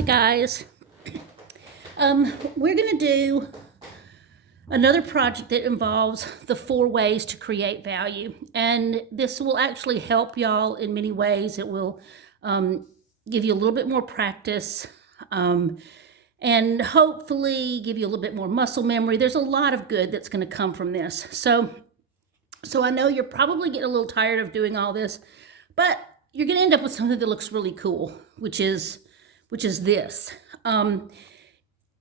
Hi guys. We're going to do another project that involves the 4 ways to create value. And this will actually help y'all in many ways. It will give you a little bit more practice and hopefully give you a little bit more muscle memory. There's a lot of good that's going to come from this. So I know you're probably getting a little tired of doing all this, but you're going to end up with something that looks really cool, which is this.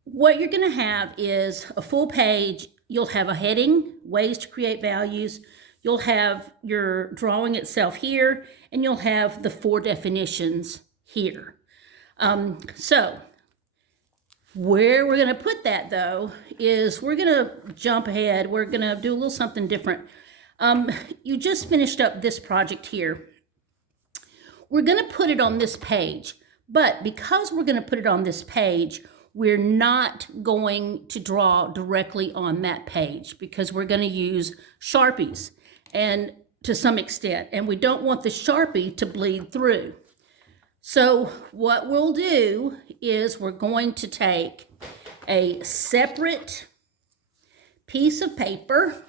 What you're going to have is a full page. You'll have a heading, ways to create values. You'll have your drawing itself here, and you'll have the 4 definitions here. So where we're going to put that, though, is we're going to jump ahead. We're going to do a little something different. You just finished up this project here. We're going to put it on this page, but because we're going to put it on this page, we're not going to draw directly on that page because we're going to use Sharpies and to some extent, and we don't want the Sharpie to bleed through. So what we'll do is we're going to take a separate piece of paper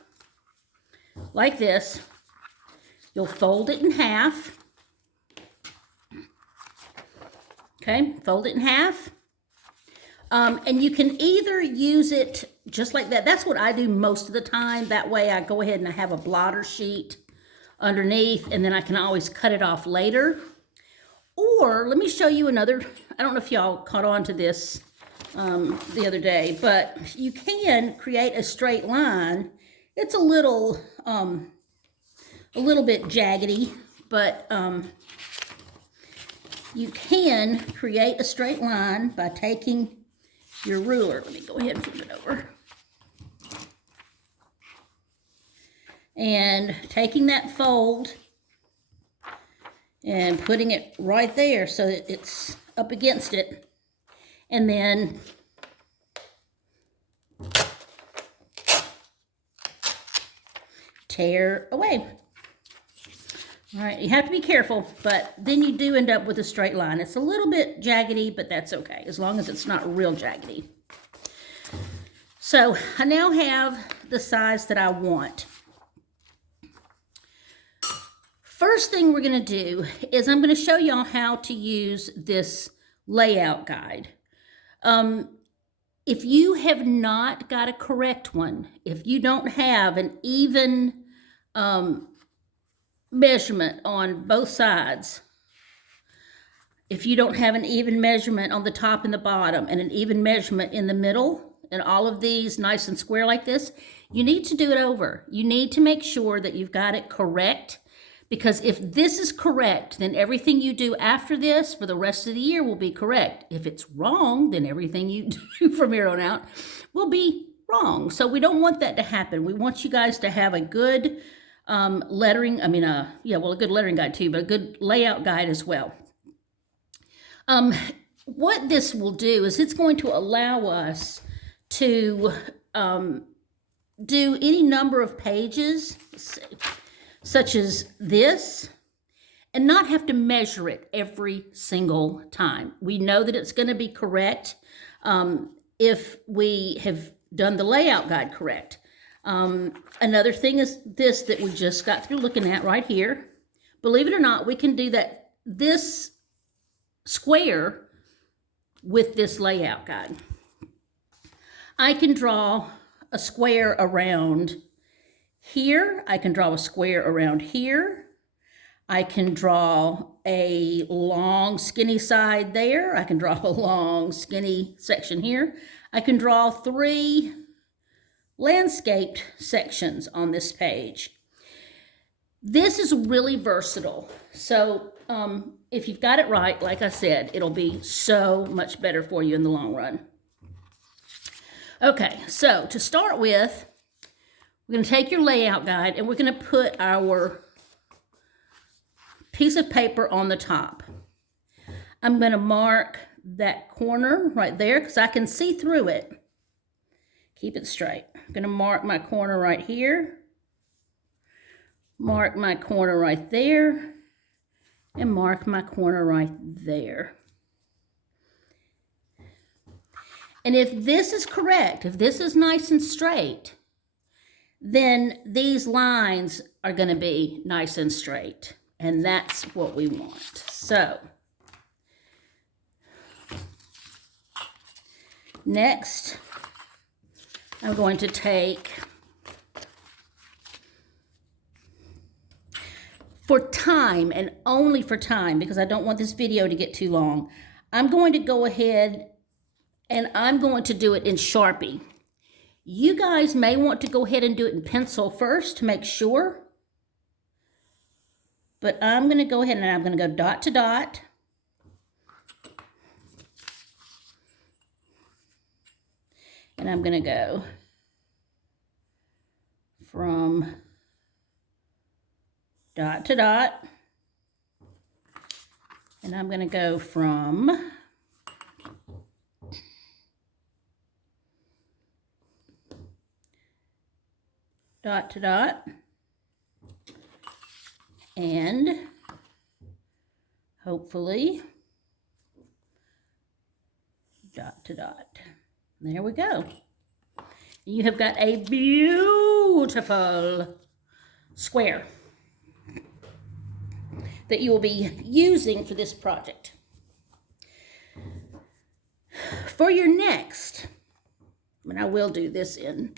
like this. You'll fold it in half. Okay, fold it in half. And you can either use it just like that. That's what I do most of the time. That way I go ahead and I have a blotter sheet underneath, and then I can always cut it off later. Or let me show you another. I don't know if y'all caught on to this the other day, but you can create a straight line. It's a little bit jaggedy, but you can create a straight line by taking your ruler. Let me go ahead and flip it over. And taking that fold and putting it right there so that it's up against it. And then tear away. All right, you have to be careful, but then you do end up with a straight line. It's a little bit jaggedy, but that's okay, as long as it's not real jaggedy. So I now have the size that I want. First thing we're going to do is I'm going to show y'all how to use this layout guide. If you have not got a correct one, if you don't have an even measurement on both sides, if you don't have an even measurement on the top and the bottom and an even measurement in the middle and all of these nice and square like this, you need to do it over. You need to make sure that you've got it correct, because if this is correct, then everything you do after this for the rest of the year will be correct. If it's wrong, then everything you do from here on out will be wrong. So we don't want that to happen. We want you guys to have a good lettering, a good lettering guide too, but a good layout guide as well. What this will do is it's going to allow us to do any number of pages, such as this, and not have to measure it every single time. We know that it's going to be correct if we have done the layout guide correct. Another thing is this that we just got through looking at right here. Believe it or not, we can do this square with this layout guide. I can draw a square around here. I can draw a square around here. I can draw a long skinny side there. I can draw a long skinny section here. I can draw 3 landscaped sections on this page. This is really versatile. So if you've got it right, like I said, it'll be so much better for you in the long run. Okay, so to start with, we're going to take your layout guide and we're going to put our piece of paper on the top. I'm going to mark that corner right there because I can see through it. Keep it straight. I'm going to mark my corner right here, mark my corner right there, and mark my corner right there. And if this is correct, if this is nice and straight, then these lines are going to be nice and straight. And that's what we want. So next, I'm going to take, for time and only for time, because I don't want this video to get too long, I'm going to go ahead and I'm going to do it in Sharpie. You guys may want to go ahead and do it in pencil first to make sure. But I'm going to go ahead and I'm going to go dot to dot. And I'm going to go from dot to dot. And I'm going to go from dot to dot. And hopefully dot to dot. There we go. You have got a beautiful square that you will be using for this project. For your next, I will do this in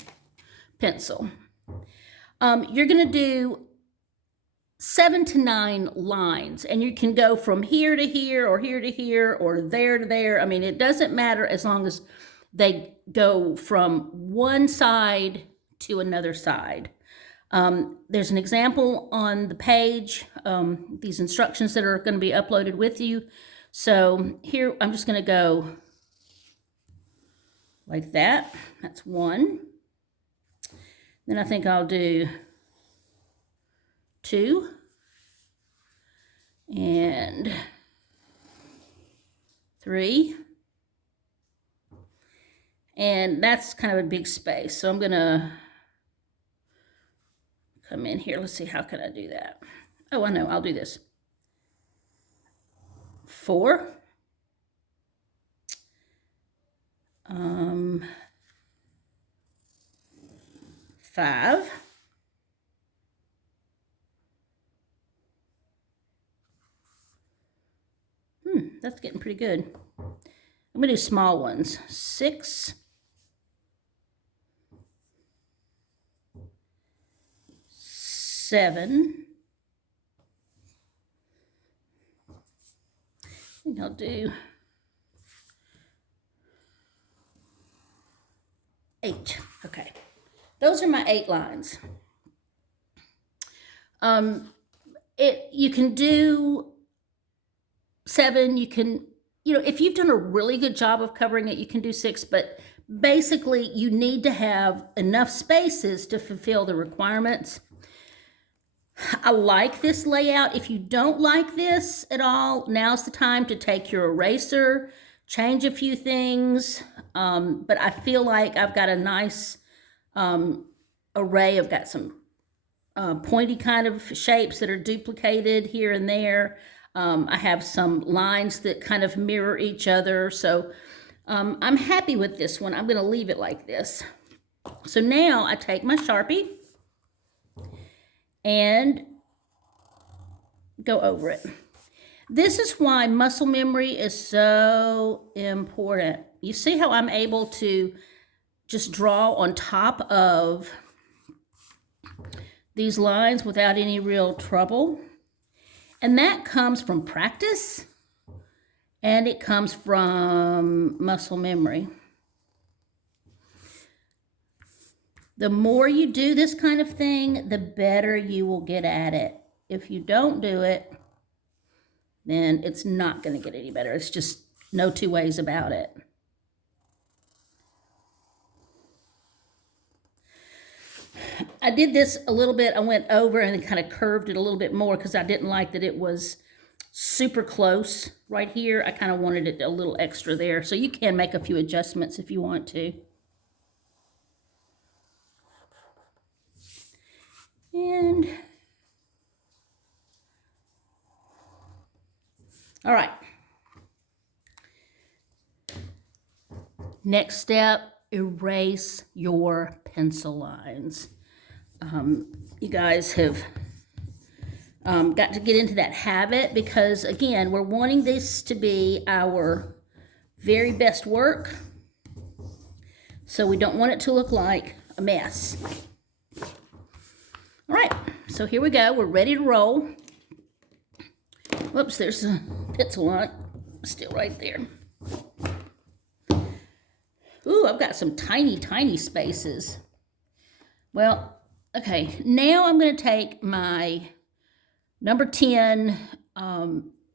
pencil. You're going to do 7 to 9 lines, and you can go from here to here or here to here or there to there. I mean, it doesn't matter as long as they go from one side to another side. There's an example on the page, these instructions that are going to be uploaded with you. So here I'm just going to go like that. That's one. Then I think I'll do 2 and 3, and that's kind of a big space, so I'm gonna come in here. Let's see, how can I do that? Oh, I know, I'll do this. 4, 5, that's getting pretty good. I'm gonna do small ones. 6, 7. I think I'll do 8. Okay, those are my 8 lines. You can do 7, you can, if you've done a really good job of covering it, you can do 6, but basically you need to have enough spaces to fulfill the requirements. I like this layout. If you don't like this at all, now's the time to take your eraser, change a few things, but I feel like I've got a nice array. I've got some pointy kind of shapes that are duplicated here and there. I have some lines that kind of mirror each other. So I'm happy with this one. I'm going to leave it like this. So now I take my Sharpie and go over it. This is why muscle memory is so important. You see how I'm able to just draw on top of these lines without any real trouble? And that comes from practice, and it comes from muscle memory. The more you do this kind of thing, the better you will get at it. If you don't do it, then it's not going to get any better. It's just no two ways about it. I did this a little bit. I went over and kind of curved it a little bit more because I didn't like that it was super close right here. I kind of wanted it a little extra there. So you can make a few adjustments if you want to. And all right. Next step, erase your pencil lines. You guys have got to get into that habit because, again, we're wanting this to be our very best work. So we don't want it to look like a mess. All right, so here we go. We're ready to roll. Whoops, there's a pencil on it. Still right there. Ooh, I've got some tiny, tiny spaces. Well, okay, now I'm going to take my number 10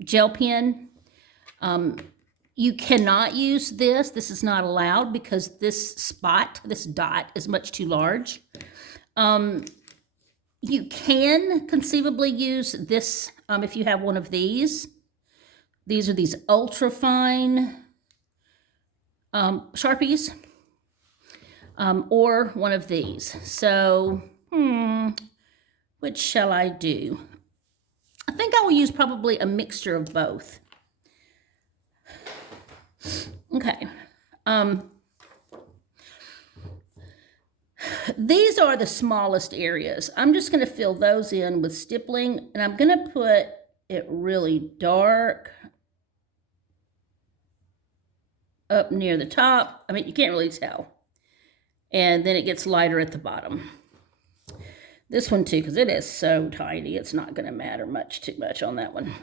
gel pen. You cannot use this. This is not allowed because this spot, this dot, is much too large. You can conceivably use this if you have one of these. These are these ultra fine Sharpies, or one of these. So, which shall I do? I think I will use probably a mixture of both. Okay. These are the smallest areas. I'm just going to fill those in with stippling, and I'm going to put it really dark up near the top. I mean, you can't really tell. And then it gets lighter at the bottom. This one too, because it is so tiny, it's not going to matter too much on that one.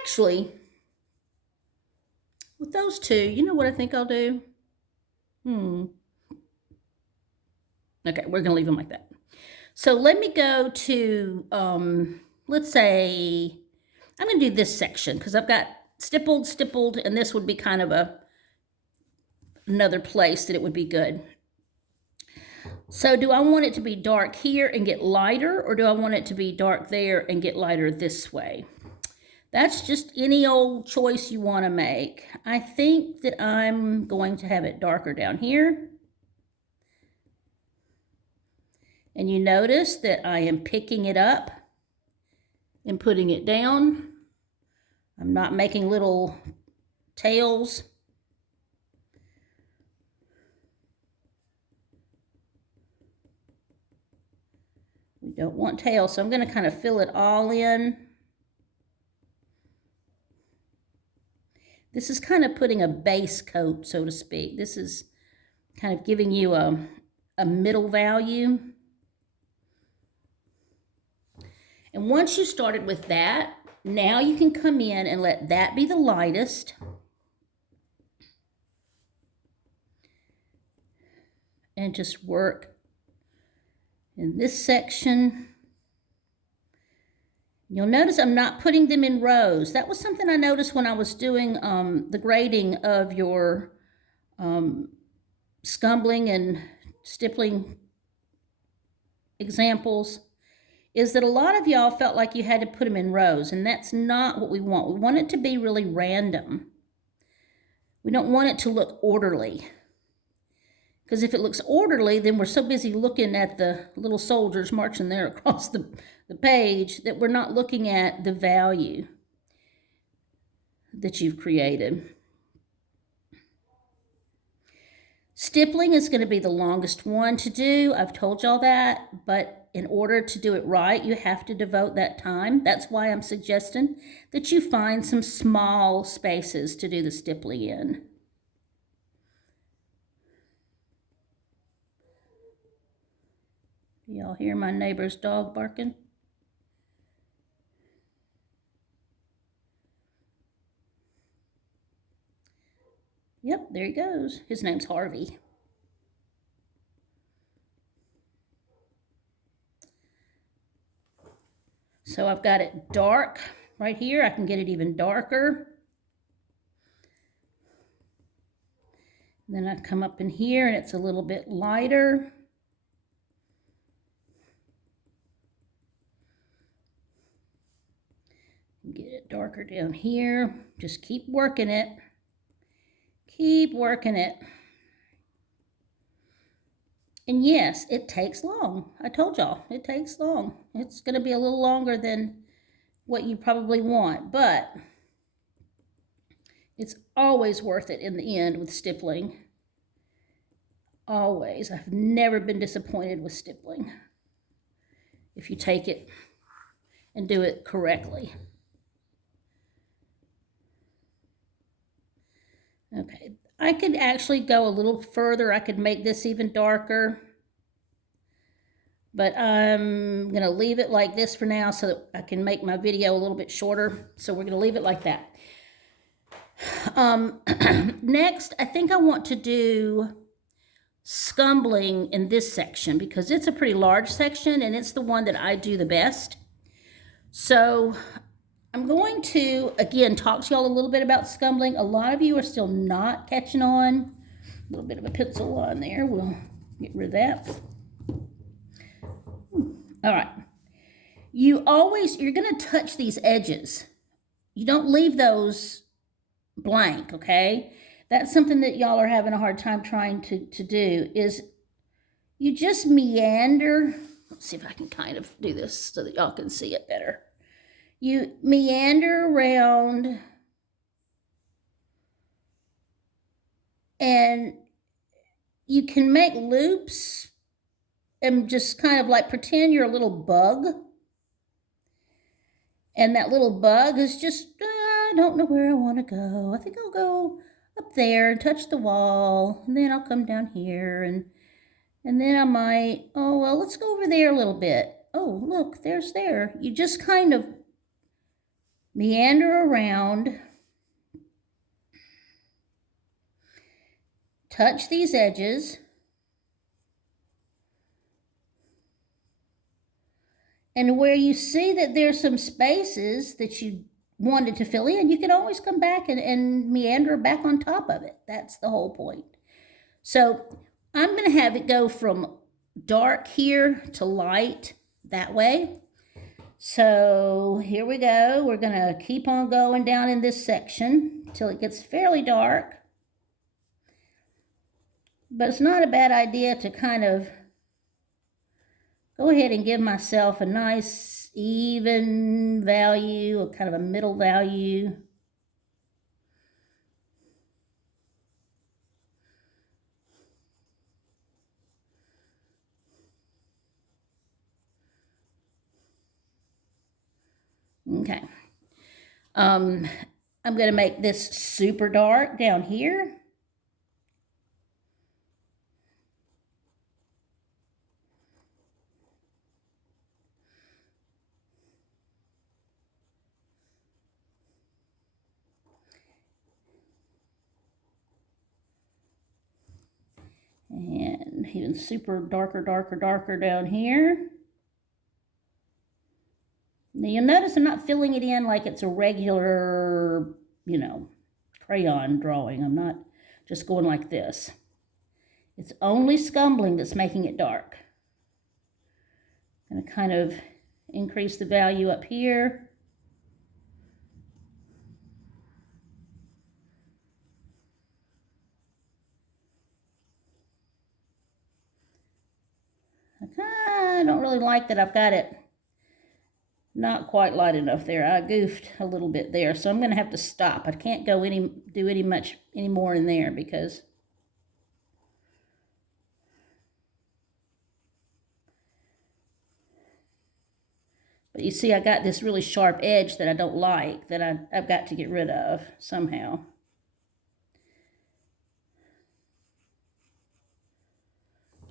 Actually, with those two, you know what I think I'll do? Okay, we're going to leave them like that. So let me go to, let's say, I'm going to do this section because I've got stippled, and this would be kind of another place that it would be good. So do I want it to be dark here and get lighter, or do I want it to be dark there and get lighter this way? That's just any old choice you want to make. I think that I'm going to have it darker down here. And you notice that I am picking it up and putting it down. I'm not making little tails. We don't want tails, so I'm going to kind of fill it all in. This is kind of putting a base coat, so to speak. This is kind of giving you a middle value. And once you started with that, now you can come in and let that be the lightest. And just work in this section. You'll notice I'm not putting them in rows. That was something I noticed when I was doing the grading of your scumbling and stippling examples, is that a lot of y'all felt like you had to put them in rows, and that's not what we want. We want it to be really random. We don't want it to look orderly. Because if it looks orderly, then we're so busy looking at the little soldiers marching there across the page that we're not looking at the value that you've created. Stippling is going to be the longest one to do. I've told y'all that, but in order to do it right, you have to devote that time. That's why I'm suggesting that you find some small spaces to do the stippling in. Y'all hear my neighbor's dog barking? Yep, there he goes. His name's Harvey. So I've got it dark right here. I can get it even darker. And then I come up in here and it's a little bit lighter. Get it darker down here. Just keep working it. Keep working it. And yes, it takes long. I told y'all, it takes long. It's going to be a little longer than what you probably want, but It's always worth it in the end with stippling. Always. I've never been disappointed with stippling if you take it and do it correctly. Okay, I could actually go a little further. I could make this even darker, but I'm gonna leave it like this for now so that I can make my video a little bit shorter. So we're gonna leave it like that. Next, I think I want to do scumbling in this section because it's a pretty large section and it's the one that I do the best. So I'm going to, again, talk to y'all a little bit about scumbling. A lot of you are still not catching on. A little bit of a pencil on there. We'll get rid of that. All right. You're going to touch these edges. You don't leave those blank, okay? That's something that y'all are having a hard time trying to do, is you just meander. Let's see if I can kind of do this so that y'all can see it better. You meander around and you can make loops and just kind of like pretend you're a little bug. And that little bug is just, I don't know where I want to go. I think I'll go up there and touch the wall. And then I'll come down here and then I might, oh, well, let's go over there a little bit. Oh, look, there's there. You just kind of meander around, touch these edges, and where you see that there's some spaces that you wanted to fill in, you can always come back and meander back on top of it. That's the whole point. So I'm going to have it go from dark here to light that way. So here we go. We're going to keep on going down in this section until it gets fairly dark. But it's not a bad idea to kind of go ahead and give myself a nice even value, a kind of a middle value. Okay. I'm going to make this super dark down here. And even super darker down here. Now you'll notice I'm not filling it in like it's a regular, crayon drawing. I'm not just going like this. It's only scumbling that's making it dark. I'm going to kind of increase the value up here. I don't really like that I've got it not quite light enough there. I goofed a little bit there, so I'm going to have to stop. I can't go do any more in there because but you see I got this really sharp edge that I don't like that I've got to get rid of somehow.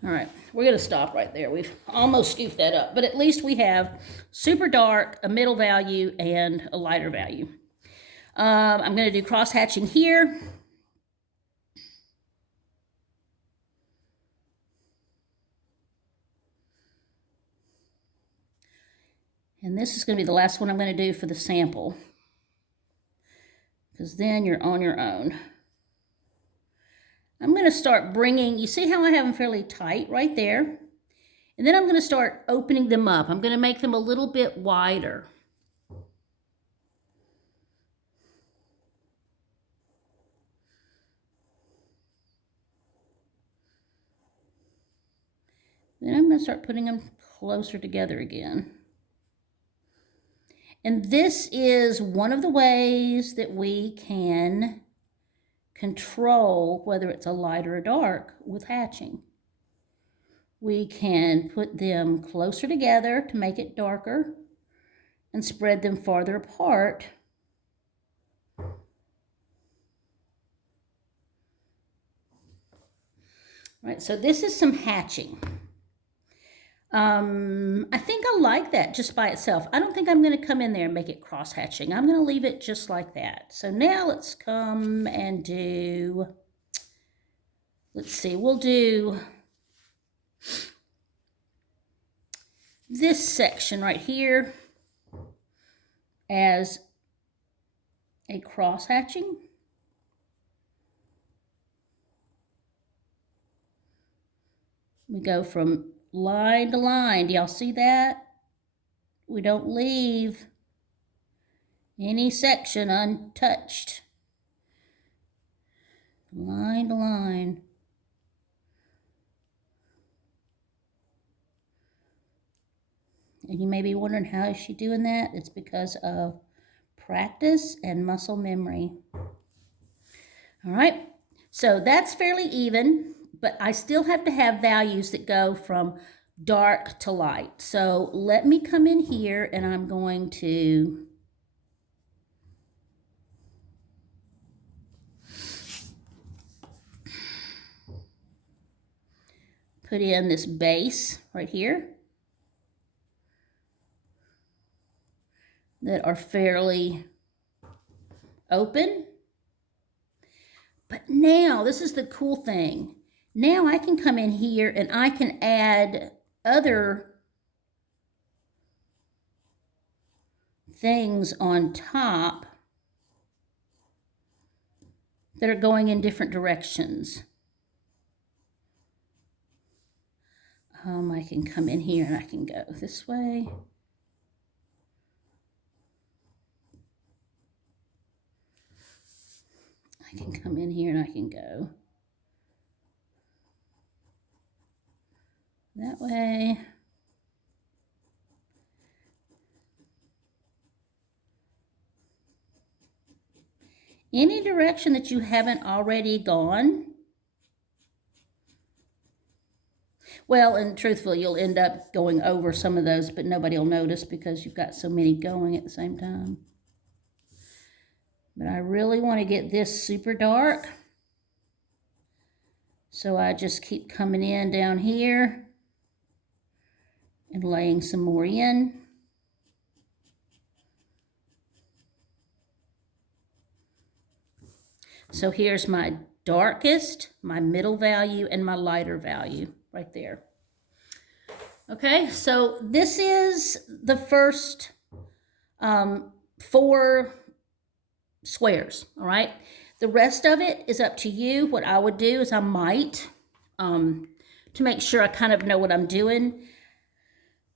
All right, we're going to stop right there. We've almost scoofed that up, but at least we have super dark, a middle value, and a lighter value. I'm going to do cross hatching here. And this is going to be the last one I'm going to do for the sample, because then you're on your own. I'm going to start bringing, you see how I have them fairly tight right there? And then I'm going to start opening them up. I'm going to make them a little bit wider. Then I'm going to start putting them closer together again. And this is one of the ways that we can control whether it's a light or a dark with hatching. We can put them closer together to make it darker and spread them farther apart. Right, so this is some hatching. I think I like that just by itself. I don't think I'm going to come in there and make it cross hatching. I'm going to leave it just like that. So now let's come and do, let's see, we'll do this section right here as a cross hatching. We go from line to line. Do y'all see that? We don't leave any section untouched. Line to line. And you may be wondering, how is she doing that? It's because of practice and muscle memory. All right, so that's fairly even, but I still have to have values that go from dark to light. So let me come in here and I'm going to put in this base right here that are fairly open. But now, this is the cool thing. Now I can come in here and I can add other things on top that are going in different directions. I can come in here and I can go this way. I can come in here and I can go that way. Any direction that you haven't already gone. Well, and truthfully, you'll end up going over some of those, but nobody will notice because you've got so many going at the same time. But I really want to get this super dark. So I just keep coming in down here and laying some more in. So here's my darkest, my middle value, and my lighter value right there. Okay, so this is the first 4 squares, all right? The rest of it is up to you. What I would do is I might, to make sure I kind of know what I'm doing,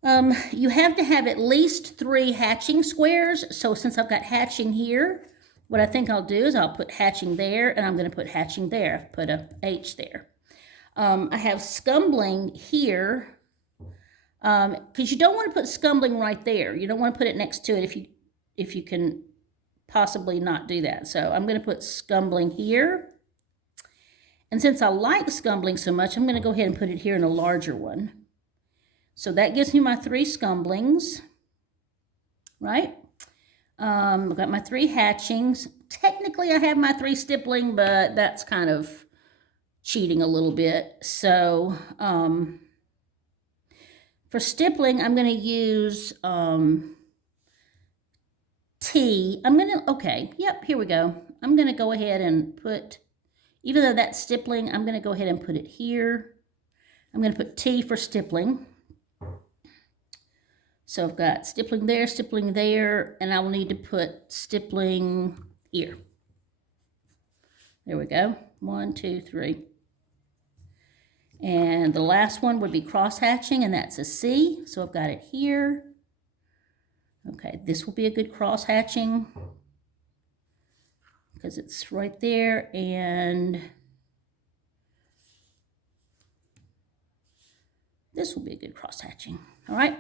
you have to have at least 3 hatching squares. So since I've got hatching here, what I think I'll do is I'll put hatching there, and I'm going to put hatching there, put a H there. I have scumbling here, because you don't want to put scumbling right there. You don't want to put it next to it if you can possibly not do that. So I'm going to put scumbling here. And since I like scumbling so much, I'm going to go ahead and put it here in a larger one. So that gives me my 3 scumblings, right? I've got my 3 hatchings. Technically, I have my 3 stippling, but that's kind of cheating a little bit. So for stippling, I'm going to use T. Okay, yep, here we go. I'm going to go ahead and put, even though that's stippling, I'm going to go ahead and put it here. I'm going to put T for stippling. So I've got stippling there, and I will need to put stippling here. There we go. 1, 2, 3. And the last one would be cross hatching, and that's a C. So I've got it here. Okay, this will be a good cross hatching because it's right there, and this will be a good cross hatching. All right.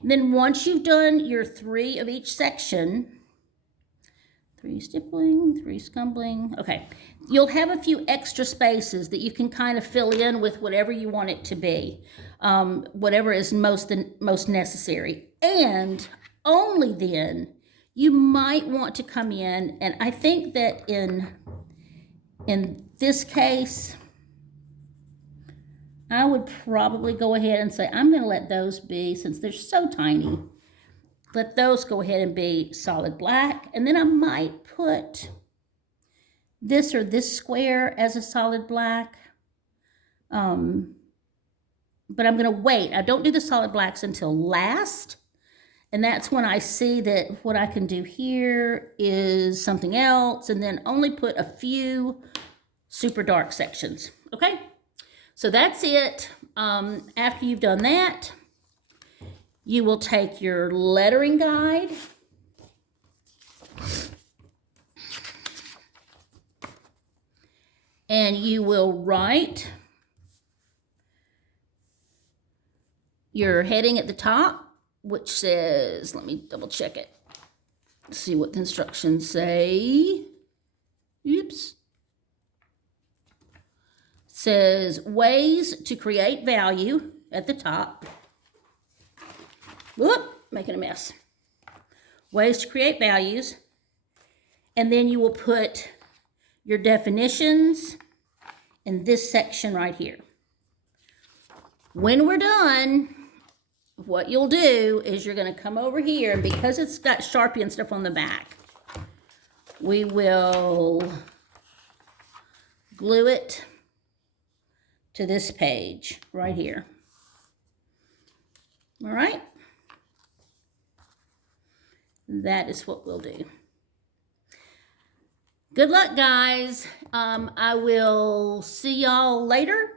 And then once you've done your 3 of each section, 3 stippling, 3 scumbling. Okay, you'll have a few extra spaces that you can kind of fill in with whatever you want it to be, whatever is most necessary. And only then you might want to come in, and I think that in this case, I would probably go ahead and say, I'm going to let those be, since they're so tiny, let those go ahead and be solid black. And then I might put this or this square as a solid black. But I'm going to wait. I don't do the solid blacks until last. And that's when I see that what I can do here is something else, and then only put a few super dark sections. Okay? So that's it. After you've done that, you will take your lettering guide and you will write your heading at the top, which says, let me double check it. See what the instructions say. Oops. It says ways to create value at the top. Whoop, making a mess. Ways to create values. And then you will put your definitions in this section right here. When we're done, what you'll do is you're going to come over here, and because it's got Sharpie and stuff on the back, we will glue it to this page right here. All right? That is what we'll do. Good luck, guys. I will see y'all later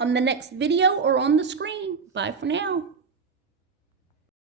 on the next video or on the screen. Bye for now.